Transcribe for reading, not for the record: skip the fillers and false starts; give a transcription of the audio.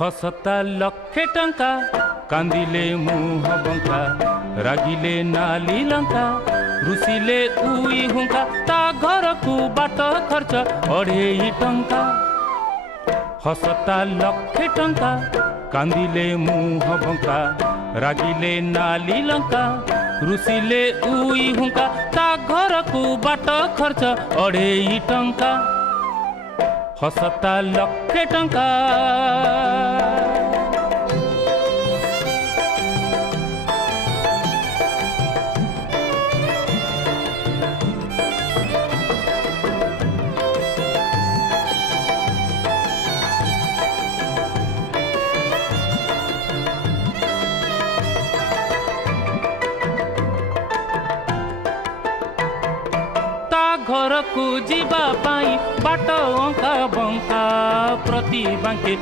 हसता लक्षे टंका कांदिले मुह बंका रागिले नाली लंका रुसिले उई हुंका ता घर को बाट खर्च 2.5 टंका। हसता लक्षे टंका कांदिले मुह बंका रागिले नाली लंका रुसिले उई हुंका ता घर को बाट खर्च 2.5 टंका। हसता लक्षे टंका घर को जीवा पाई बाट अंका बंका प्रति बांके